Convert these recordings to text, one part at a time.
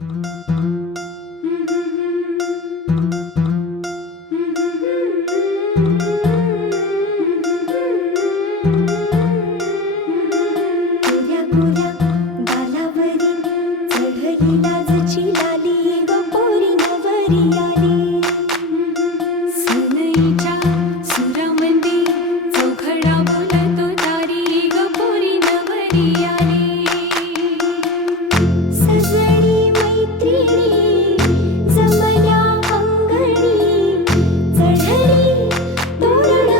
गोऱ्या गोऱ्या गालावरी चढली लाजची लाली ग पोरी नवरी आली. सनईच्या सुरामंदी चौघडा बोलतो दारी ग पोरी नवरी आली. सजनी मैत्रिणी जमल्या अंगणी चढली तोरण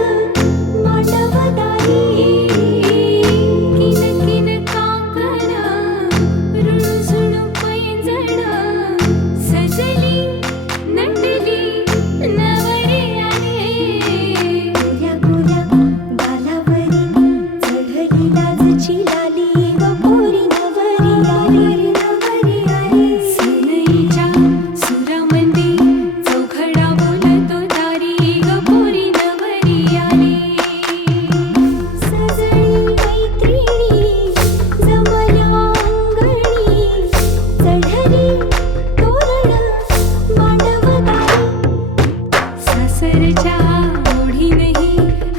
मांडवदारी. किन किन काकण रुणझुण पैंजण सजली नटली नवरी आली. गोऱ्या गोऱ्या गालावरी चढली लाजची लाली ग पोरी नवरी आली. नवरी आली. सनईच्या सुरामंदी चौघडा बोलतो दारी ग पोरी नवरी आली. सजनी मैत्रिणी जमल्या अंगणी चढली तोरण मांडवदारी. सासरच्या ओढीनही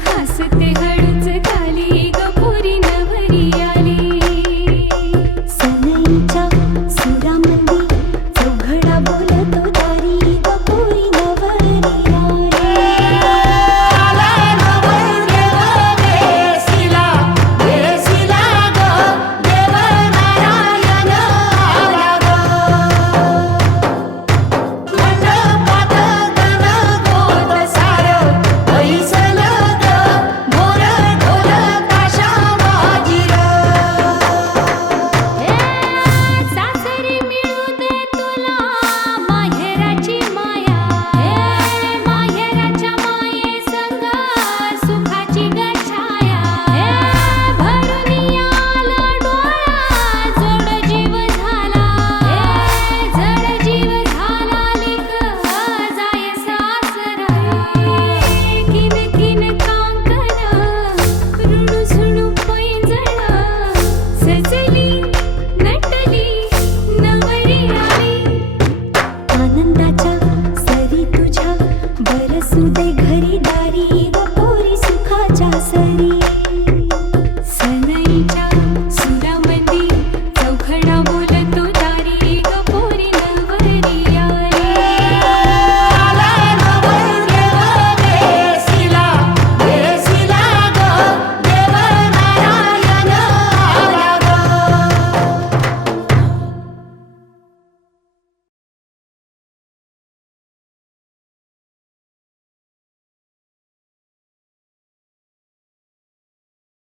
हसते हळूच खाली ग पोरी नवरी आली. सनईच्या सुरामंदी चौघडा बोलतो दारी ग पोरी नवरी आली. सासरी मिळू दे तुला माहेराची माया. माहेराच्या माये संग सुखाची ग छाया. भरून आला डोळा जोड जीव झाला. जड जीव झाला लेक जाय सासरा. किन किन कांकण रुणझुण पैंजण सजली